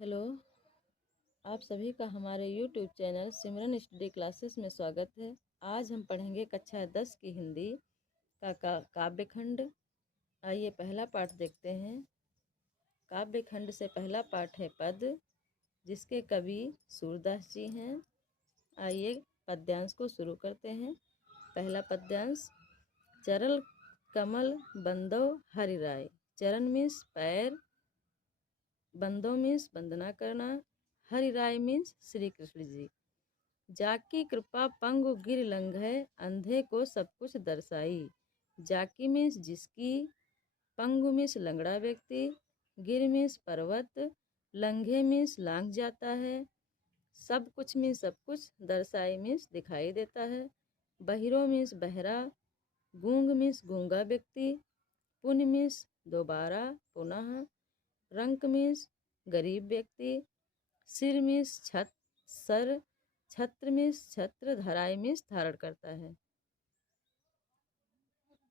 Hello. आप सभी का हमारे YouTube चैनल सिमरन स्टडी क्लासेस में स्वागत है। आज हम पढ़ेंगे कक्षा 10 की हिंदी का काव्यखंड। आइए पहला पाठ देखते हैं। काव्यखंड से पहला पाठ है पद, जिसके कवि सूरदास जी हैं। आइए पद्यांश को शुरू करते हैं। पहला पद्यांश। चरण कमल बंदो हरि राय। चरण मीन्स पैर, बंदो मीन्स वंदना करना, हरि राय मीन्स श्री कृष्ण जी। जाकी कृपा पंगु गिर लंघै, अंधे को सब कुछ दर्शाई। जाकी मीन्स जिसकी, पंगु मीन्स लंगड़ा व्यक्ति, गिर मीन्स पर्वत, लंघे मीन्स लांघ जाता है, सब कुछ मीन्स सब कुछ, दर्शाई मीन्स दिखाई देता है, बहिरो मीन्स बहरा, गूंग मीन्स गूंगा व्यक्ति, पुन मीन्स दोबारा पुनः, रंक मीन्स गरीब व्यक्ति, सिर मीन्स सर, छत्र मीन्स छत्र, धराई मीन्स धारण करता है।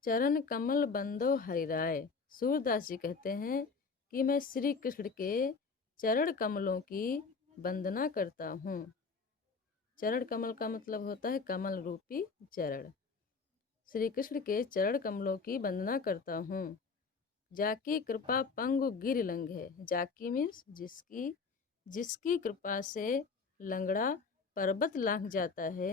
चरण कमल बंदो हरिराय। सूरदास जी कहते हैं कि मैं श्री कृष्ण के चरण कमलों की वंदना करता हूँ। चरण कमल का मतलब होता है कमल रूपी चरण। श्री कृष्ण के चरण कमलों की वंदना करता हूँ। जाकी कृपा पंगु गिर लंघे। जाकी मीन्स जिसकी, जिसकी कृपा से लंगड़ा पर्वत लांघ जाता है।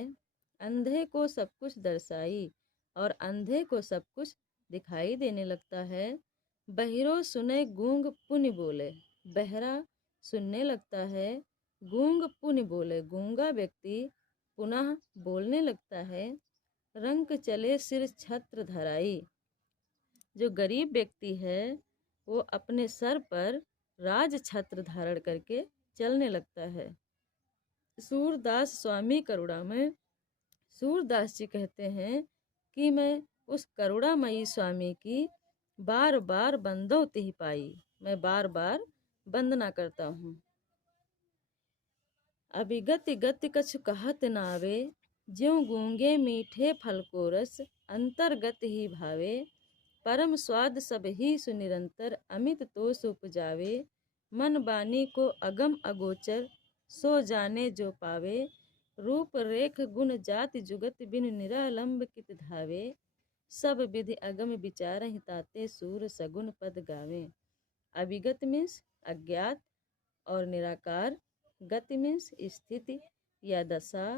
अंधे को सब कुछ दर्शाई, और अंधे को सब कुछ दिखाई देने लगता है। बहिरो सुने गूंग पुनि बोले। बहरा सुनने लगता है, गूंग पुनि बोले, गूंगा व्यक्ति पुनः बोलने लगता है। रंक चले सिर छत्र धराई। जो गरीब व्यक्ति है वो अपने सर पर राज छत्र धारण करके चलने लगता है। सूरदास स्वामी करुणा में सूरदास जी कहते हैं कि मैं उस करुणामयी स्वामी की बार बार बंदो तिह पाई। मैं बार बार वंदना करता हूँ। अभिगत गति कछु कहत नावे, ज्यों गूंगे मीठे फल को रस, अंतर्गत ही भावे। परम स्वाद सब ही सुनिरंतर, अमित तोष उपजावे। मन बानी को अगम अगोचर, सो जाने जो पावे। रूप रेख गुण जाति जुगत, बिन निरालंब कित धावे। सब विधि अगम विचार ताते, सूर सगुन पद गावे। अभिगत मीन्स अज्ञात और निराकार, गति मीन्स स्थिति या दशा,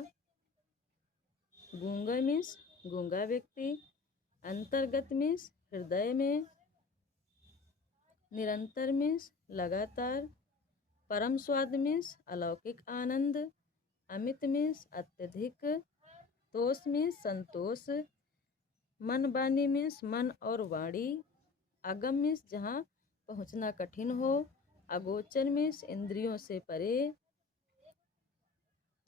गूंगा मीन्स गूंगा व्यक्ति, अंतर्गत मीन्स हृदय में, निरंतर मीन्स लगातार, परम स्वाद मीन्स अलौकिक आनंद, अमित मीन्स अत्यधिक, तोष मीन्स संतोष, मन बानी मीन्स मन और वाणी, अगम मीन्स जहाँ पहुँचना कठिन हो, अगोचर मीन्स इंद्रियों से परे,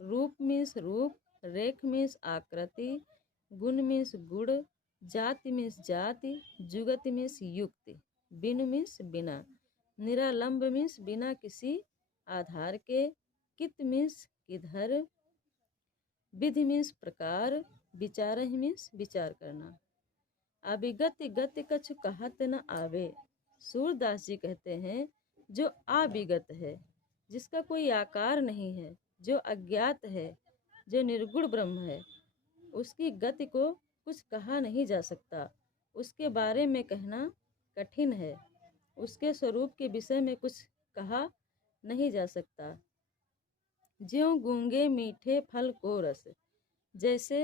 रूप मीन्स रूप, रेख मीन्स आकृति, गुण मीन्स गुण, जाति मीन्स जाति, जुगति मीन्स युक्ति, बिन मीन्स बिना, निरालंब मीन्स बिना किसी आधार के, कित मीन्स किधर, विधि मीन्स प्रकार, विचार मीन्स विचार करना। अभिगत गति कछु कहत न आवे। सूरदास जी कहते हैं जो अविगत है, जिसका कोई आकार नहीं है, जो अज्ञात है, जो निर्गुण ब्रह्म है, उसकी गति को कुछ कहा नहीं जा सकता। उसके बारे में कहना कठिन है। उसके स्वरूप के विषय में कुछ कहा नहीं जा सकता। ज्यों गूंगे मीठे फल को रस। जैसे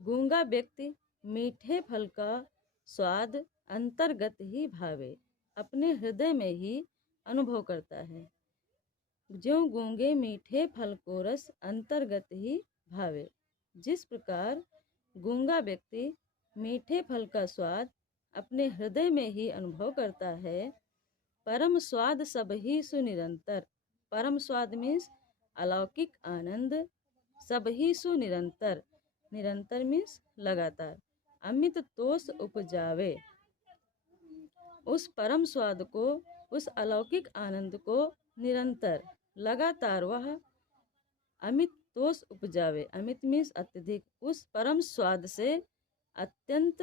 गूंगा व्यक्ति मीठे फल का स्वाद अंतर्गत ही भावे, अपने हृदय में ही अनुभव करता है। ज्यों गूंगे मीठे फल को रस अंतर्गत ही भावे। जिस प्रकार गूंगा व्यक्ति मीठे फल का स्वाद अपने हृदय में ही अनुभव करता है। परम स्वाद सब ही सुनिरंतर। परम स्वाद मीन्स अलौकिक आनंद, सब ही सुनिरंतर, निरंतर मीन्स लगातार, अमित तोष उपजावे। उस परम स्वाद को, उस अलौकिक आनंद को निरंतर लगातार वह अमित तोष उपजावे। अमित मीन्स अत्यधिक। उस परम स्वाद से अत्यंत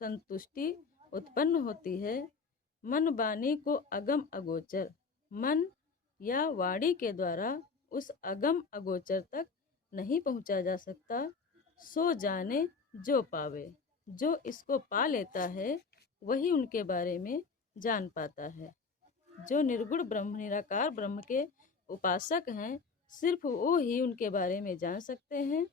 संतुष्टि उत्पन्न होती है। मन बानी को अगम अगोचर। मन या वाणी के द्वारा उस अगम अगोचर तक नहीं पहुंचा जा सकता। सो जाने जो पावे, जो इसको पा लेता है वही उनके बारे में जान पाता है। जो निर्गुण ब्रह्म निराकार ब्रह्म के उपासक हैं, सिर्फ वो ही उनके बारे में जान सकते हैं।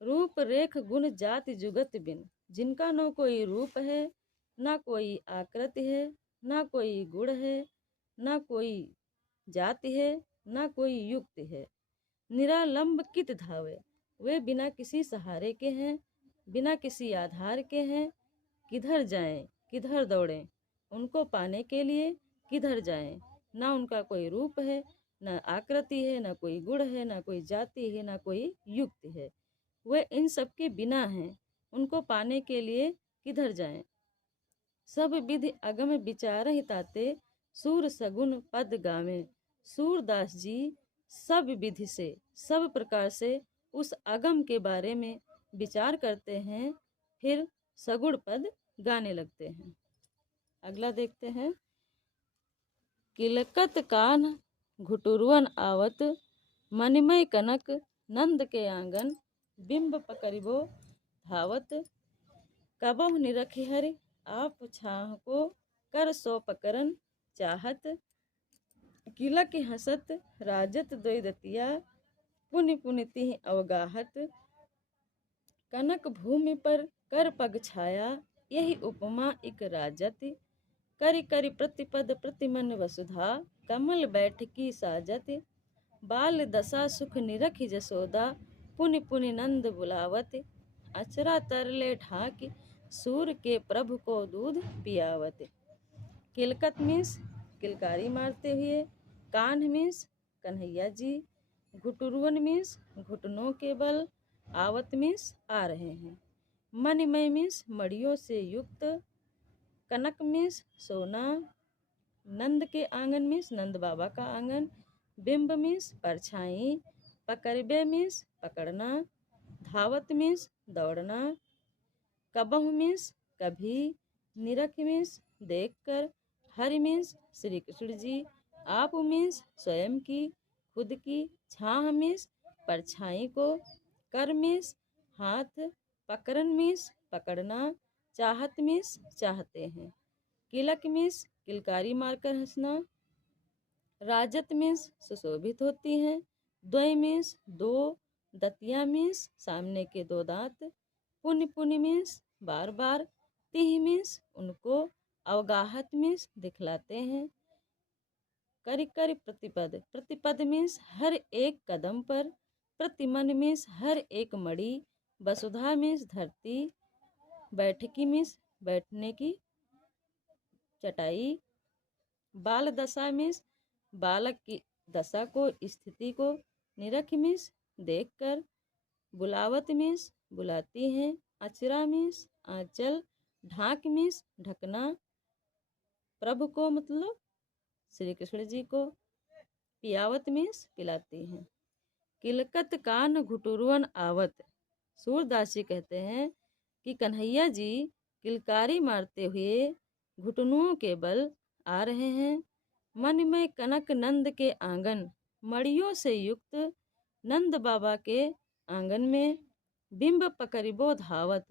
रूप रेख गुण जाति जुगत बिन, जिनका न कोई रूप है, ना कोई आकृति है, ना कोई गुण है, ना कोई जाति है, ना कोई युक्ति है। निरालंब कित धावे, वे बिना किसी सहारे के हैं, बिना किसी आधार के हैं। किधर जाएं, किधर दौड़ें, उनको पाने के लिए किधर जाएं। ना उनका कोई रूप है, ना आकृति है, ना कोई गुण है, ना कोई जाति है, ना कोई युक्ति है। वे इन सब के बिना हैं, उनको पाने के लिए किधर जाएं। सब विधि अगम विचार हिताते, सूर सगुन पद गावे। सूरदास जी सब विधि से, सब प्रकार से उस अगम के बारे में विचार करते हैं, फिर सगुण पद गाने लगते हैं। अगला देखते हैं। किलकत कान घुटुरुअन आवत, मणिमय कनक नंद के आंगन। बिंब पकड़िबो धावत, कबहु निरखि हरि आप छाह को। कर सो पकरन चाहत, किलक हसत राजत द्वैदतिया। पुनि पुनि तिहि अवगाहत, कनक भूमि पर कर पग छाया। यही उपमा इक राजति, करि करि प्रतिपद प्रतिमन वसुधा। कमल बैठकी साजत, बाल दशा सुख निरखि जसोदा। पुनि पुनि नंद बुलावत, अचरा तरले ढाक। सूर के प्रभु को दूध पियावत। किलकत मीन्स किलकारी मारते हुए, कान मीन्स कन्हैया जी, घुटुरुअन मीन्स घुटनों के बल, आवत मीन्स आ रहे हैं। मणिमय मीन्स मड़ियों से युक्त, कनक मीन्स सोना, नंद के आंगन मीन्स नंद बाबा का आंगन, बिंब मीन्स परछाई, पकड़बे मीन्स पकड़ना, धावत मीन्स दौड़ना, कबहु मीन्स कभी, निरख मीन्स देखकर, हरि मीन्स श्री कृष्ण जी, आप मीन्स स्वयं की, खुद की, छाह मीन्स परछाई को, कर मीन्स हाथ, पकड़न मीन्स पकड़ना, चाहत मीन्स चाहते हैं, किलक मीन्स किलकारी मारकर हंसना, राजत मीन्स सुशोभित होती हैं, द्वय मीन्स दो, दतिया मीन्स सामने के दो दांत, पुनि पुनि मीन्स बार बार, तिहि मीन्स उनको, अवगाहत मीन्स दिखलाते हैं, करि करि प्रतिपद, प्रतिपद मीन्स हर एक कदम पर, प्रतिमन मीन्स हर एक मड़ी, वसुधा मीन्स धरती, बैठकी मीन्स बैठने की चटाई, बाल दशा मीन्स बालक की दशा को, स्थिति को, निरख मीन्स देखकर, बुलावत मीन्स बुलाती हैं, अचरा मीन्स आंचल, ढाक मीन्स ढकना, प्रभु को मतलब श्री कृष्ण जी को, पियावत मीन्स पिलाती हैं। किलकत कान घुटुरुअन आवत, सूरदास जी कहते हैं कि कन्हैया जी किलकारी मारते हुए घुटनुओं के बल आ रहे हैं। मन में कनक नंद के आंगन, मड़ियों से युक्त नंद बाबा के आंगन में, बिंब पकड़िबो धावत,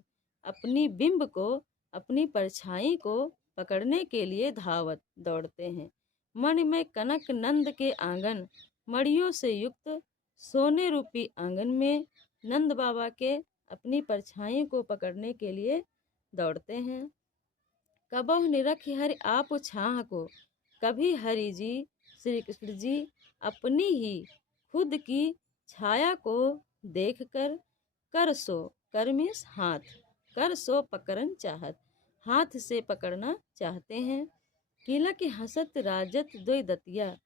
अपनी बिंब को, अपनी परछाई को पकड़ने के लिए धावत दौड़ते हैं। मन में कनक नंद के आंगन, मड़ियों से युक्त सोने रूपी आंगन में नंद बाबा के अपनी परछाई को पकड़ने के लिए दौड़ते हैं। कबहु निरखि हरि आप छाह को, कभी हरि जी श्री कृष्ण जी अपनी ही खुद की छाया को देखकर, कर सो, कर मीन्स हाथ, कर सो पकड़न चाहत, हाथ से पकड़ना चाहते हैं। किलक हंसत राजत द्वय दतिया,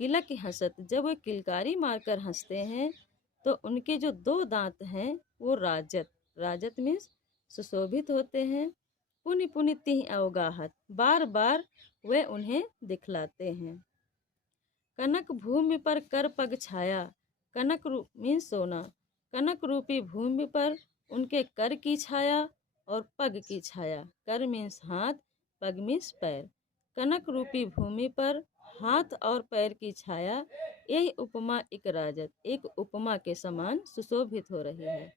किलक हंसत, जब वो किलकारी मारकर हंसते हैं तो उनके जो दो दांत हैं वो राजत, राजत मीन्स सुशोभित होते हैं। पुनि पुनि तिहि अवगाहत, बार बार वे उन्हें दिखलाते हैं। कनक भूमि पर कर पग छाया, कनक मीन्स सोना, कनक रूपी भूमि पर उनके कर की छाया और पग की छाया, कर मीन्स हाथ, पग मीन्स पैर। कनक रूपी भूमि पर हाथ और पैर की छाया, यही उपमा एक राजत, एक उपमा के समान सुशोभित हो रही है।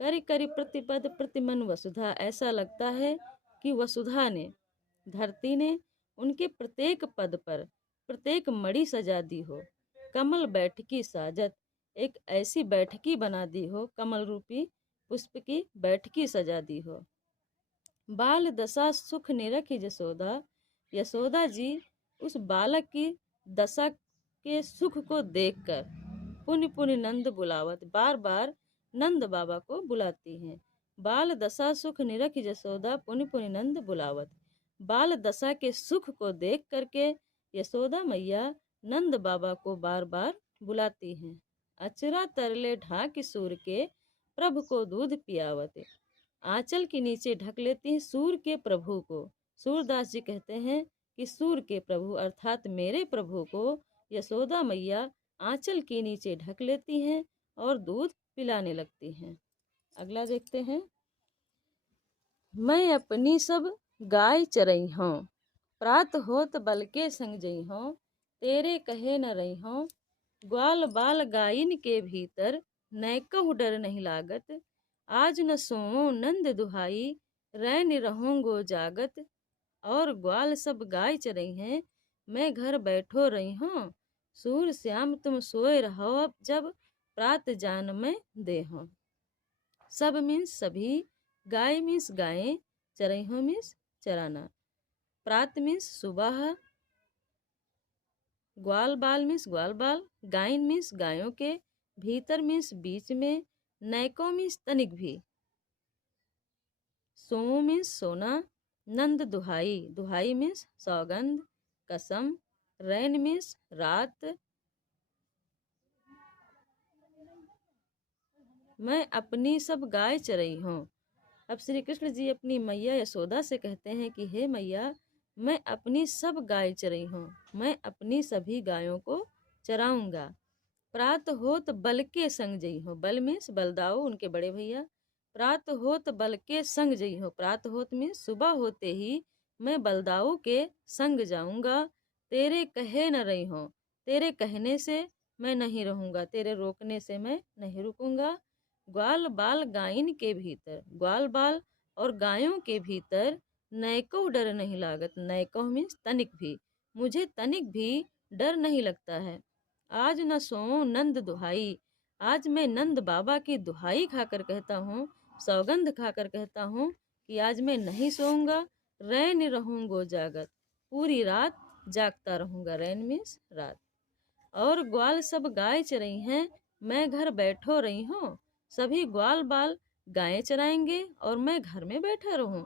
करि करि प्रतिपद प्रतिमन वसुधा, ऐसा लगता है कि वसुधा ने, धरती ने उनके प्रत्येक पद पर प्रत्येक मणि सजा दी हो। कमल बैठकी साजत, एक ऐसी बैठकी बना दी हो, कमल रूपी पुष्प की बैठकी सजा दी हो। बाल दशा सुख निरखी जसोदा, यशोदा जी उस बालक की दशा के सुख को देखकर पुनि पुनि नंद बुलावत, बार बार नंद बाबा को बुलाती हैं। बाल दशा सुख निरखी जसोदा, पुनि पुनि नंद बुलावत। बाल दशा के सुख को देख करके यशोदा मैया नंद बाबा को बार बार बुलाती हैं। अचरा तरले ढाक सूर के प्रभु को दूध पियावत, आंचल के नीचे ढक लेती हैं सूर के प्रभु को। सूरदास जी कहते हैं कि सूर के प्रभु अर्थात मेरे प्रभु को यशोदा मैया आंचल के नीचे ढक लेती हैं और दूध पिलाने लगती हैं। अगला देखते हैं। मैं अपनी सब गाय चरई हूँ, प्रात होत बल के संग जई हूँ, तेरे कहे न रही हूँ। ग्वाल बाल गायन के भीतर नैकहु डर नहीं लागत, आज न सोऊं नंद दुहाई, रैन रहूंगो जागत। और ग्वाल सब गाय चरई हैं, मैं घर बैठो रही हूँ, सूर श्याम तुम सोए रहो अब जब, प्रात जान में दे हो। सब मीन्स सभी, गाय मीन्स गायें, चरई हो मीन्स चराना, प्रात मीन्स सुबह, ग्वाल बाल मीन्स ग्वाल बाल, गायन मीन्स गायों के, भीतर मीन्स बीच में, नैको मीन्स तनिक भी, सोमो मीन्स सोना, नंद दुहाई, दुहाई मीन्स सौगंध, कसम, रैन मीन्स रात। मैं अपनी सब गाय चरई हूँ। अब श्री कृष्ण जी अपनी मैया यशोदा से कहते हैं कि हे मैया, मैं अपनी सब गाय चरई हूँ, मैं अपनी सभी गायों को चराऊंगा। प्रात होत बल के संग जई हो, बल मीन्स बलदाऊ उनके बड़े भैया, प्रात होत बल के संग जई हो, प्रात होत मीन्स सुबह होते ही मैं बलदाऊ के संग जाऊंगा। तेरे कहे न रही हूँ, तेरे कहने से मैं नहीं रहूंगा, तेरे रोकने से मैं नहीं रुकूंगा। ग्वाल बाल गायन के भीतर, ग्वाल बाल और गायों के भीतर नैको डर नहीं लागत, नैको मीन्स तनिक भी, मुझे तनिक भी डर नहीं लगता है। आज न सोऊं नंद दुहाई, आज मैं नंद बाबा की दुहाई खाकर कहता हूँ, सौगंध खाकर कहता हूँ कि आज मैं नहीं सोऊंगा, रैन रहूंगो जागत, पूरी रात जागता रहूंगा, रैन मीन्स रात। और ग्वाल सब गाय चरई हैं, मैं घर बैठो रही हूँ, सभी ग्वाल बाल गायें चराएंगे और मैं घर में बैठा रहूं।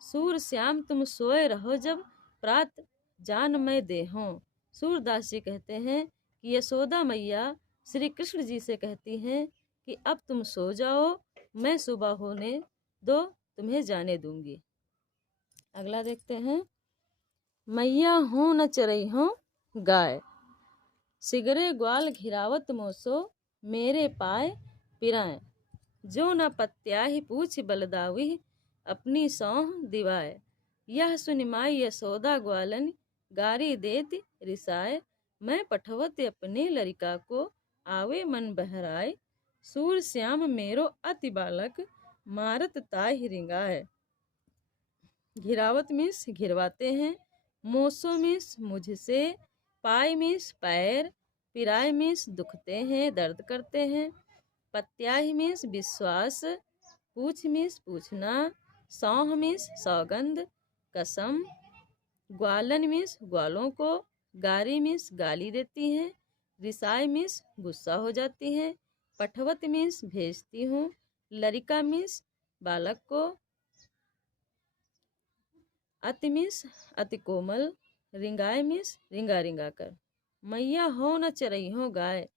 सूर श्याम तुम सोए रहो जब, प्रात जान मैं देहूं। सूरदास जी कहते हैं कि यशोदा मैया श्री कृष्ण जी से कहती हैं कि अब तुम सो जाओ, मैं सुबह होने दो, तुम्हें जाने दूंगी। अगला देखते हैं। मैया हूँ न चरई हूँ गाय, सिगरे ग्वाल घिरावत मोसो, मेरे पाए पिराए। जो न पत्याही पूछ बलदावी, अपनी सौह दिवाए। यह सुनिमाई यशोदा ग्वालन, गारी देत रिसाए। मैं पठवत अपने लरिका को, आवे मन बहराए। सूर श्याम मेरो अति बालक, मारत ताहि रिंगाए। घिरावत मीन्स घिरवाते हैं, मोसो मीन्स मुझसे, पाए मीन्स पैर, पिराए मीन्स दुखते हैं, दर्द करते हैं, पत्याही मीन्स विश्वास, पूछ मीन्स पूछना, सौह मीन्स सौगंध, कसम, ग्वालन मीन्स ग्वालों को, गारी मीन्स गाली देती हैं, रिसाई मीन्स गुस्सा हो जाती हैं, पठवत मीन्स भेजती हूँ, लरिका मीन्स बालक को, अति मीन्स अति कोमल, रिंगाए मीन्स रिंगा रिंगा कर। मैया हो न चरई हो गाय।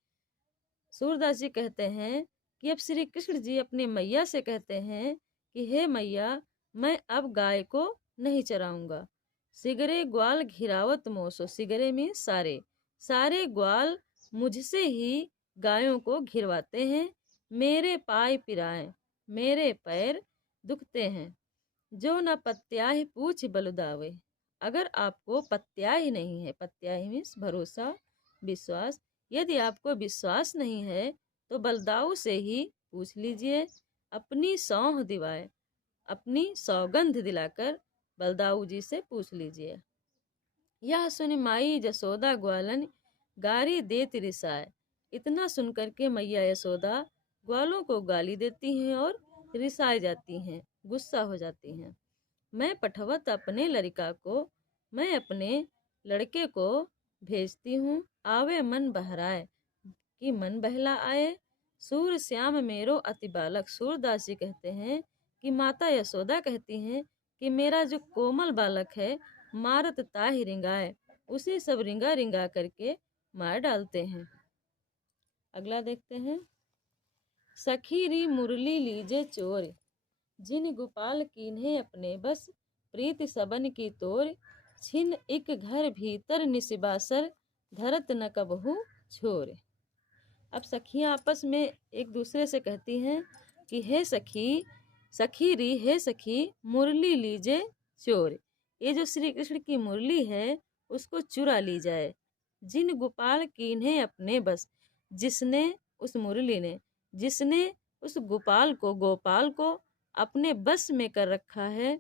सूरदास जी कहते हैं कि अब श्री कृष्ण जी अपने मैया से कहते हैं कि हे मैया, मैं अब गाय को नहीं चराऊंगा। सिगरे ग्वाल घिरावत मोसो, सिगरे में सारे, सारे ग्वाल मुझसे ही गायों को घिरवाते हैं, मेरे पाय पिराए, मेरे पैर दुखते हैं। जो न पत्याही पूछ बलुदावे, अगर आपको पत्याही नहीं है, पत्याही मीन्स भरोसा, विश्वास, यदि आपको विश्वास नहीं है तो बलदाऊ से ही पूछ लीजिए। अपनी सौंह दिवाए, अपनी सौगंध दिलाकर बलदाऊ जी से पूछ लीजिए। यह सुन माई जसोदा ग्वालन गारी देती रिसाए। इतना सुनकर के मैया यशोदा ग्वालों को गाली देती हैं और रिसाई जाती हैं, गुस्सा हो जाती हैं। मैं पठवत अपने लड़का को, मैं अपने लड़के को भेजती हूँ, आवे मन बहराए कि मन बहला आए। सूर श्याम मेरो अति बालक, सूरदास जी कहते हैं कि माता यशोदा कहती हैं कि मेरा जो कोमल बालक है मारत ताहि रिंगाए, उसे सब रिंगा रिंगा करके मार डालते हैं। अगला देखते हैं। सखी री मुरली लीजे चोर, जिन गोपाल कीन्हे अपने बस, प्रीत सबन की तोर, छिन एक घर भीतर निसिबासर, धरत न कबहू छोर। अब सखियां आपस में एक दूसरे से कहती हैं कि हे सखी, सखी री, हे सखी, मुरली लीजे चोर, ये जो श्री कृष्ण की मुरली है उसको चुरा ली जाए। जिन गोपाल कीन्हे अपने बस, जिसने, उस मुरली ने, जिसने उस गोपाल को अपने बस में कर रखा है,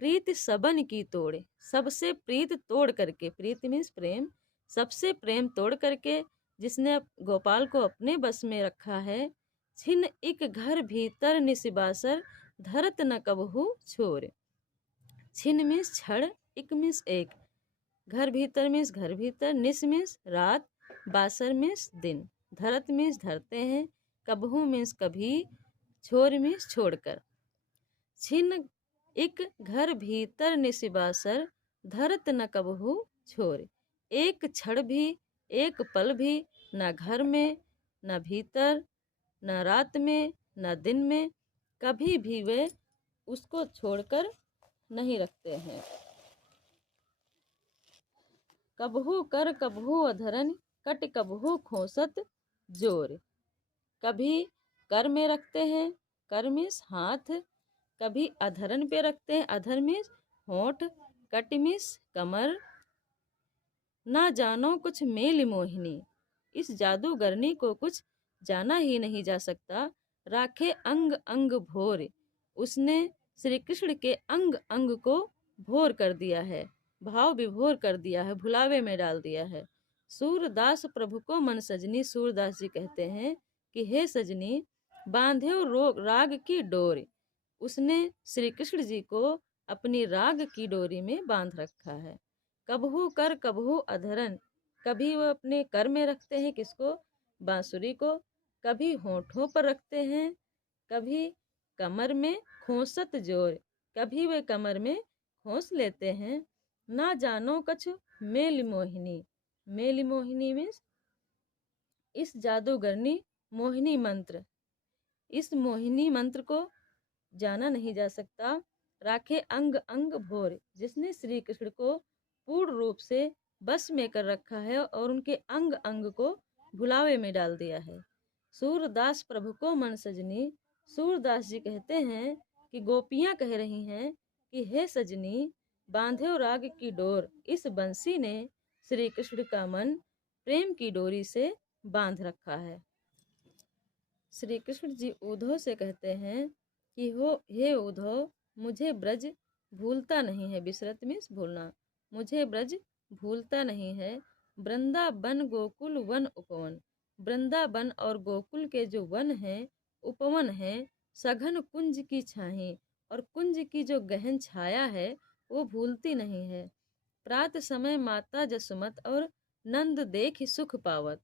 प्रीत सबन की तोड़े, सबसे प्रीत तोड़ करके, प्रीत मीन्स प्रेम, सबसे प्रेम तोड़ करके जिसने गोपाल को अपने बस में रखा है। छिन एक घर भीतर निसिबासर, धरत न कबहू छोर। छिन मीन्स छड़, एक मीन्स एक, घर भीतर मीन्स घर भीतर, निस मीन्स रात, बासर मीन्स दिन, धरत मीन्स धरते हैं, कबहू मीन्स कभी, छोर मीन्स छोड़कर। छिन एक घर भीतर निसिबासर, धरत न कबहू छोर। एक क्षण भी, एक पल भी, न घर में, न भीतर, न रात में, न दिन में, कभी भी वे उसको छोड़कर नहीं रखते हैं। कबहू कर कबहू अधरन, कट कबहू खोसत जोर। कभी कर में रखते हैं, कर मीन्स हाथ, कभी अधरन पे रखते हैं, अधर मीन्स होंठ, कट मीन्स कमर। ना जानो कुछ मेल मोहिनी, इस जादूगरनी को कुछ जाना ही नहीं जा सकता। राखे अंग अंग भोर, उसने श्री कृष्ण के अंग अंग को भोर कर दिया है, भाव विभोर कर दिया है, भुलावे में डाल दिया है। सूरदास प्रभु को मन सजनी, सूरदास जी कहते हैं कि हे सजनी, बांधे राग की डोर, उसने श्री कृष्ण जी को अपनी राग की डोरी में बांध रखा है। कबहू कर कबहू अधरन, कभी वो अपने कर में रखते हैं किसको, बांसुरी को, कभी होठों पर रखते हैं, कभी कमर में, खोसत जोर, कभी वे कमर में खोस लेते हैं। ना जानो कछु मेल मोहिनी, मेल मोहिनी मीन्स इस जादूगरनी मोहिनी मंत्र, इस मोहिनी मंत्र को जाना नहीं जा सकता। राखे अंग अंग भोर, जिसने श्री कृष्ण को पूर्ण रूप से बस में कर रखा है और उनके अंग अंग को भुलावे में डाल दिया है। सूरदास प्रभु को मन सजनी, सूरदास जी कहते हैं कि गोपियां कह रही हैं कि हे सजनी, बांधे राग की डोर, इस बंसी ने श्री कृष्ण का मन प्रेम की डोरी से बांध रखा है। श्री कृष्ण जी उद्धव से कहते हैं कि हो हे उद्धव, मुझे ब्रज भूलता नहीं है, बिसरत मीन्स भूलना, मुझे ब्रज भूलता नहीं है। वृंदावन गोकुल वन उपवन, वृंदावन और गोकुल के जो वन हैं, उपवन हैं, सघन कुंज की छाही, और कुंज की जो गहन छाया है वो भूलती नहीं है। प्रात समय माता जसुमत और नंद देख सुख पावत,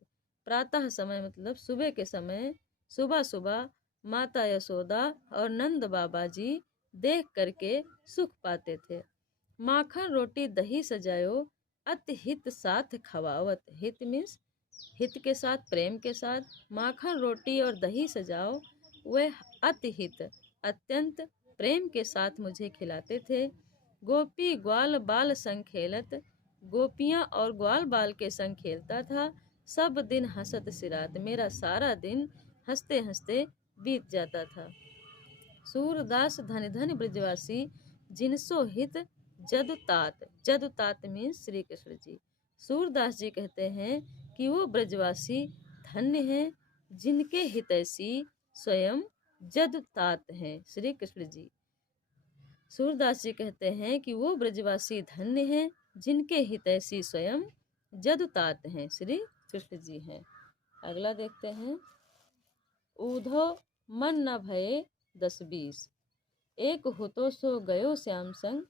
प्रातः समय मतलब सुबह के समय, सुबह सुबह माता यशोदा और नंद बाबा जी देख करके सुख पाते थे। माखन रोटी दही सजायो, अति हित साथ खवावत, हित मीन्स हित के साथ, प्रेम के साथ, माखन रोटी और दही सजाओ, वह अति हित, अत्यंत प्रेम के साथ मुझे खिलाते थे। गोपी ग्वाल बाल संग खेलत, गोपियाँ और ग्वाल बाल के संग खेलता था। सब दिन हंसत सिरात, मेरा सारा दिन हंसते हंसते बीत जाता था। सूरदास धन धन ब्रजवासी, जिनसो हित जदुतात। जदुतात मीन्स श्री कृष्ण जी। सूरदास जी कहते हैं कि वो ब्रजवासी धन्य हैं जिनके हितैषी स्वयं जदुतात हैं श्री कृष्ण जी। सूरदास जी कहते हैं कि वो ब्रजवासी धन्य हैं जिनके हितैषी स्वयं जदुतात हैं श्री कृष्ण जी हैं। अगला देखते हैं। ऊधो मन न भये 10-20, एक होतो सो गयो श्याम संग,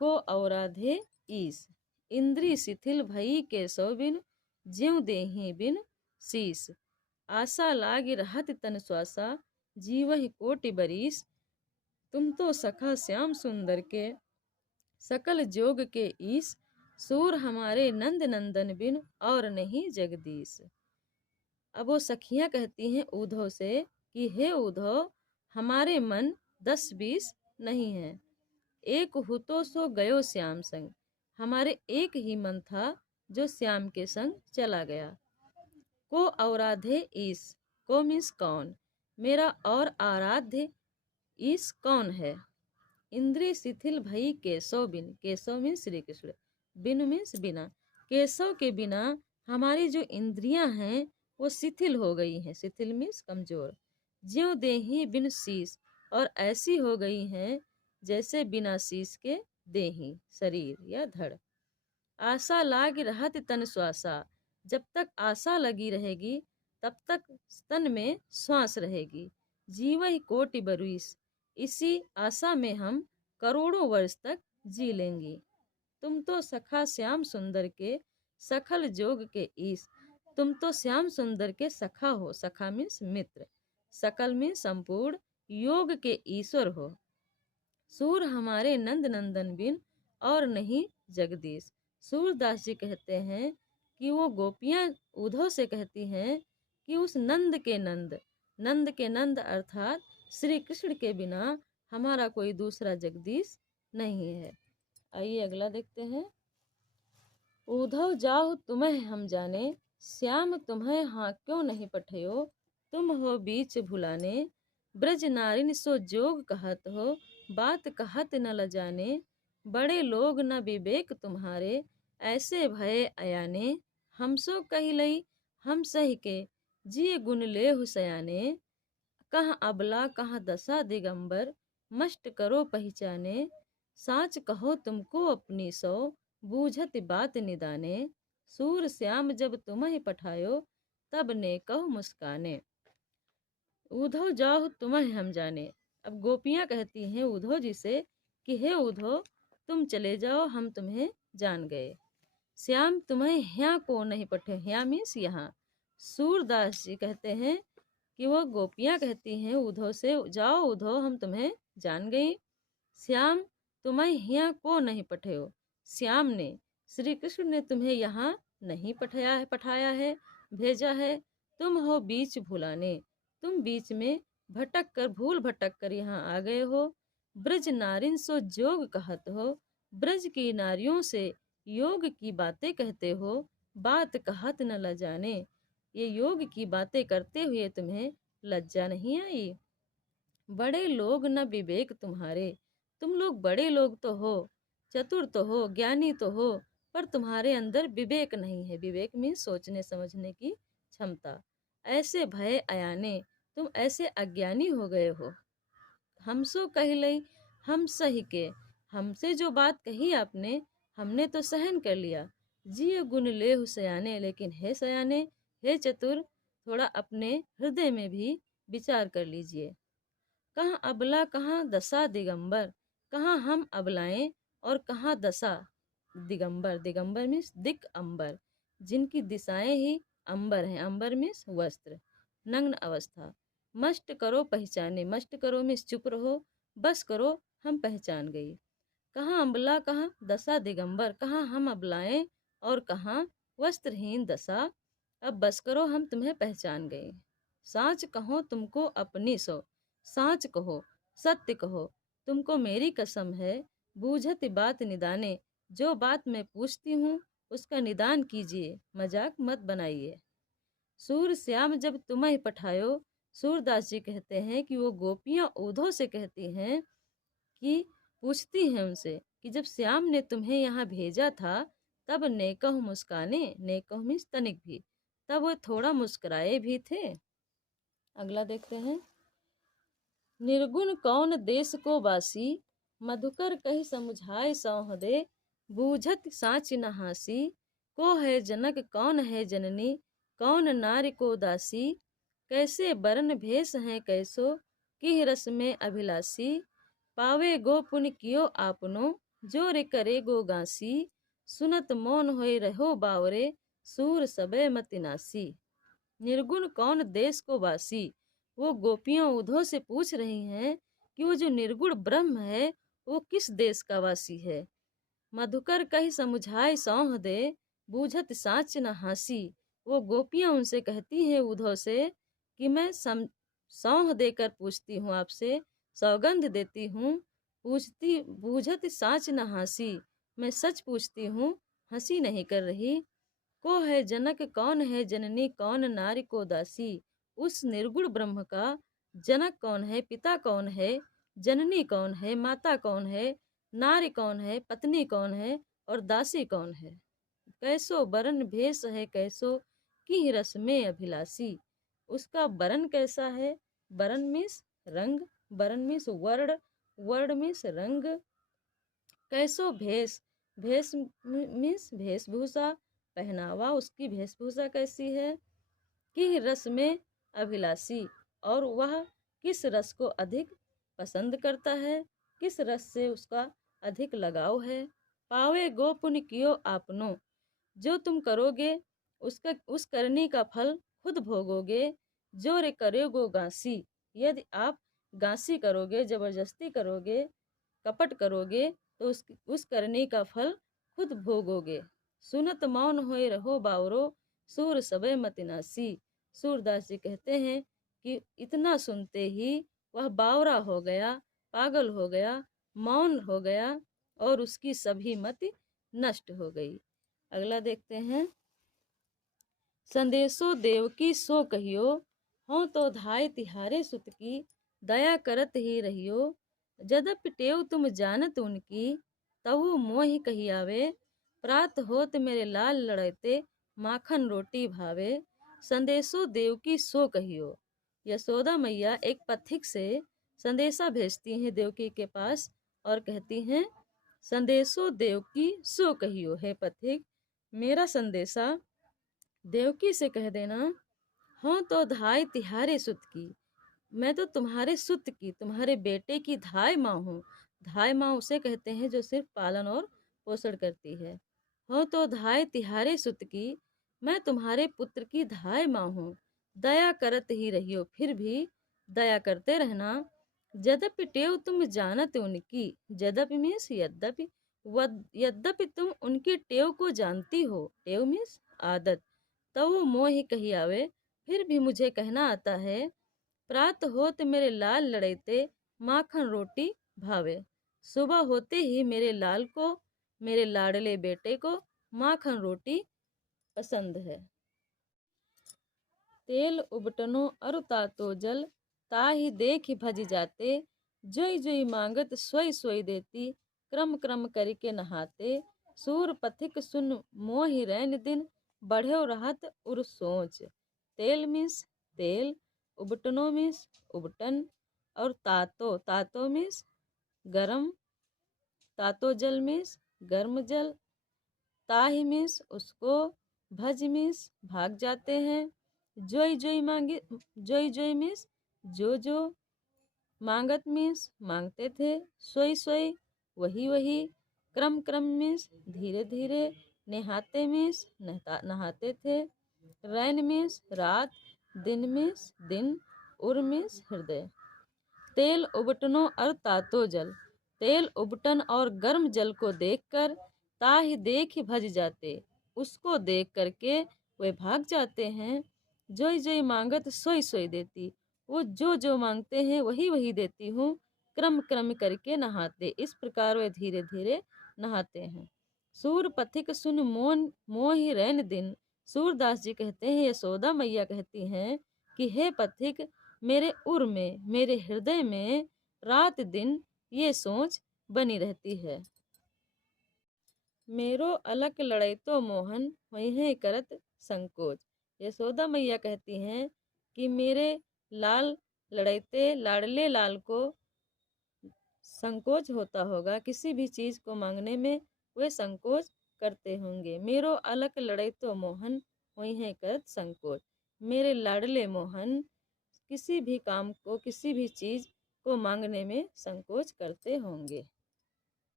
को औराधे ईस। इंद्री शिथिल भई के सो बिन, ज्यों देहि बिन शीस। आशा लागी रहत तन श्वासा, जीवहि कोटि बरीस। तुम तो सखा श्याम सुंदर के, सकल जोग के ईस। सूर हमारे नंद नंदन बिन, और नहीं जगदीश। अब वो सखियां कहती हैं उद्धव से कि हे उद्धव, हमारे मन 10-20 नहीं है। एक हुतो सो गयो श्याम संग, हमारे एक ही मन था जो श्याम के संग चला गया। को औराध्य ईस, को मीन्स कौन, मेरा और आराध्य ईस कौन है। इंद्रिय शिथिल भई केशव बिन, केशव मीन्स श्री कृष्ण, बिन मीन्स बिना। केशव के बिना हमारी जो इंद्रियां हैं वो शिथिल हो गई हैं। शिथिल मीन्स कमजोर। ज्यों देही बिन शीस, और ऐसी हो गई हैं जैसे बिना शीस के देही, शरीर या धड़। आशा लाग रहत तन श्वासा, जब तक आशा लगी रहेगी तब तक तन में श्वास रहेगी। जीव ही कोटि बरुईस, इसी आशा में हम करोड़ों वर्ष तक जी लेंगी। तुम तो सखा श्याम सुंदर के, सखल जोग के ईस। तुम तो श्याम सुंदर के सखा हो, सखा मीन्स मित्र, सकल में संपूर्ण, योग के ईश्वर हो। सूर हमारे नंद नंदन बिन, और नहीं जगदीश। सूरदास जी कहते हैं कि वो गोपियां उद्धव से कहती हैं कि उस नंद के नंद, नंद के नंद अर्थात श्री कृष्ण के बिना हमारा कोई दूसरा जगदीश नहीं है। आइए अगला देखते हैं। उद्धव जाओ तुम्हें हम जाने, श्याम तुम्हें हाँ क्यों नहीं पठयो। तुम हो बीच भुलाने, ब्रज नारिन सो जोग कहत हो, बात कहत न लजाने। बड़े लोग न विवेक तुम्हारे, ऐसे भय अयाने। हमसो कही लई हम सही के, जिय गुण ले हुसयाने। कहाँ अबला कहाँ दशा दिगंबर, मस्ट करो पहचाने। साच कहो तुमको अपनी सो, बूझत बात निदाने। सूर श्याम जब तुम्हें पठायो, तब ने कहो मुस्काने। उद्धव जाओ तुम्हें हम जाने। अब गोपियां कहती हैं उद्धव जी से कि हे उद्धव, तुम चले जाओ, हम तुम्हें जान गए। श्याम तुम्हें यहाँ को नहीं पठे, यहाँ मीन्स यहाँ। सूरदास जी कहते हैं कि वो गोपियां कहती हैं उद्धव से, जाओ उद्धव हम तुम्हें जान गई। श्याम तुम्हें यहाँ को नहीं पठे हो, श्याम ने, श्री कृष्ण ने तुम्हें यहाँ नहीं पठाया है, भेजा है। तुम हो बीच भुलाने, तुम बीच में भटक कर, भूल भटक कर यहाँ आ गए हो। ब्रज नारिन सो जोग कहत हो, ब्रज की नारियों से योग की बातें कहते हो। बात कहत न लजाने, ये योग की बातें करते हुए तुम्हें लज्जा नहीं आई। बड़े लोग न विवेक तुम्हारे, तुम लोग बड़े लोग तो हो, चतुर तो हो, ज्ञानी तो हो, पर तुम्हारे अंदर विवेक नहीं है। विवेक मीन्स सोचने समझने की क्षमता। ऐसे भय अयाने, तुम ऐसे अज्ञानी हो गए हो। हमसो कह लई हम सही के, हमसे जो बात कही आपने हमने तो सहन कर लिया। जिय गुण ले सयाने, लेकिन हे सयाने, हे चतुर, थोड़ा अपने हृदय में भी विचार कर लीजिए। कहाँ अबला कहाँ दशा दिगंबर, कहाँ हम अबलाएं और कहाँ दशा दिगंबर। दिगंबर मीन्स दिक अंबर, जिनकी दिशाएं ही अंबर हैं। अंबर मीन्स वस्त्र, नग्न अवस्था। मस्ट करो पहचाने, मस्ट करो मीन्स चुप रहो, बस करो हम पहचान गई। कहाँ अम्बला कहाँ दशा दिगंबर, कहाँ हम अबलाएं और कहाँ वस्त्रहीन दशा। अब बस करो हम तुम्हें पहचान गए। साच कहो तुमको अपनी सो, साच कहो, सत्य कहो, तुमको मेरी कसम है। बूझत बात निदाने, जो बात मैं पूछती हूँ उसका निदान कीजिए, मजाक मत बनाइए। सूर श्याम जब तुम्हें पठायो, सूरदास जी कहते हैं कि वो गोपियां उद्धव से कहती हैं कि पूछती हैं उनसे कि जब श्याम ने तुम्हें यहाँ भेजा था तब नेकहु मुस्काने, नेकहु मीन्स तनिक भी, तब वो थोड़ा मुस्कुराए भी थे। अगला देखते हैं। निर्गुण कौन देश को बासी, मधुकर कही समुझाए सौह दे, बूझत साच न हासी, को है जनक कौन है जननी, कौन नारी को दासी, कैसे बरन भेष हैं कैसो, किह रस में अभिलाषी, पावे गो पुन कियो आपनो, जोर करे गो गासी, सुनत मौन होय रहो बावरे, सूर सबे मति नासी। निर्गुण कौन देश को वासी, वो गोपियां उद्धव से पूछ रही हैं कि वो जो निर्गुण ब्रह्म है वो किस देश का वासी है। मधुकर कही समुझाए सौह दे, बूझत साच न हासी, वो गोपियां उनसे कहती हैं उद्धव से कि मैं सौह देकर पूछती हूँ आपसे, सौगंध देती हूँ, पूछती बूझत साच न हासी, मैं सच पूछती हूँ, हंसी नहीं कर रही। को है जनक कौन है जननी, कौन नारी को दासी, उस निर्गुण ब्रह्म का जनक कौन है, पिता कौन है, जननी कौन है, माता कौन है, नारी कौन है, पत्नी कौन है और दासी कौन है। कैसो बरन भेष है कैसो, की रस में अभिलाषी, उसका बरन कैसा है, बरन मीन्स रंग, बरन मीन्स वर्ण, वर्ण मीन्स रंग, कैसो भेष, भेष मीन्स वेशभूषा, पहनावा, उसकी वेशभूषा कैसी है, कि रस में अभिलाषी, और वह किस रस को अधिक पसंद करता है, किस रस से उसका अधिक लगाव है। पावे गो पुण्य कियो आपनो, जो तुम करोगे उसका उस करने का फल खुद भोगोगे। जो रे करोगो गांसी, यदि आप गांसी करोगे, जबरदस्ती करोगे, कपट करोगे तो उस करने का फल खुद भोगोगे। सुनत मौन होए रहो बावरो, सूर सबे मतिनासी, सूरदास जी कहते हैं कि इतना सुनते ही वह बावरा हो गया, पागल हो गया, मौन हो गया और उसकी सभी मति नष्ट हो गई। अगला देखते हैं। संदेशो देव की सो कहियो, हो तो धाय तिहारे सुत की, दया करत ही रहियो, जदप टेव तुम जानत उनकी, तहु मोहि कही आवे, प्रात होत मेरे लाल लड़ते, माखन रोटी भावे, संदेशो देव की सो कहियो। यशोदा मैया एक पथिक से संदेशा भेजती हैं देवकी के पास और कहती हैं, संदेशो देव की सो कहियो, है पथिक मेरा संदेशा देवकी से कह देना, हो तो धाय तिहारे सुत की, मैं तो तुम्हारे सुत की, तुम्हारे बेटे की धाय माँ हूँ। धाय माँ उसे कहते हैं जो सिर्फ पालन और पोषण करती है। हो तो धाय तिहारे सुत की, मैं तुम्हारे पुत्र की धाय माँ हूँ, दया करत ही रहियो, फिर भी दया करते रहना। यद्यपि टेव तुम जानत उनकी, यद्यपि मीन्स यद्यपि, यद्यपि तुम उनकी टेव को जानती हो, टेव मीन्स आदत, तो वो मोह कही आवे, फिर भी मुझे कहना आता है, प्रात होते मेरे लाल लड़ैते, माखन रोटी भावे, सुबह होते ही मेरे लाल को, मेरे लाडले बेटे को माखन रोटी पसंद है। तेल उबटनो अरु तातो जल, ताहि देख भज जाते, जोई जोई मांगत सोई सोई देती, क्रम क्रम करके नहाते, सूर पथिक सुन मोहि रैन दिन, बढ़्यो रहत उर सोच। तेल मीन्स तेल, उबटनो मीन्स उबटन, और तातो, तातो मीन्स गरम, तातो जल मीन्स गर्म जल, ताहि मीन्स उसको, भज मीन्स भाग जाते हैं, जोई जोई मांगे, जोई जोई मीन्स जो जो, मांगत मीन्स मांगते थे, सोई सोई वही वही, क्रम क्रम मीन्स धीरे धीरे, नहाते मीन्स नहाते थे, रैन मीन्स रात, दिन मीन्स दिन, उर मीन्स हृदय। तेल उबटनो और तातो जल, तेल उबटन और गर्म जल को देखकर ताहि देख भज जाते, उसको देख करके वे भाग जाते हैं। जोई जोई मांगत सोई सोई देती, वो जो जो मांगते हैं वही वही देती हूँ, क्रम क्रम करके नहाते, इस प्रकार वे धीरे धीरे नहाते हैं। सूर पथिक सुन मोन मोहि रैन दिन, सूरदास जी कहते हैं, यशोदा मैया कहती हैं कि हे पथिक, मेरे उर में, मेरे हृदय में रात दिन ये सोच बनी रहती है। मेरो अलक लड़ई तो मोहन हुई है करत संकोच। यशोदा मैया कहती हैं कि मेरे लाल लड़ैते लाडले लाल को संकोच होता होगा, किसी भी चीज को मांगने में वे संकोच करते होंगे। मेरो अलक लड़ई तो मोहन हुई है करत संकोच। मेरे लाडले मोहन किसी भी काम को, किसी भी चीज को मांगने में संकोच करते होंगे।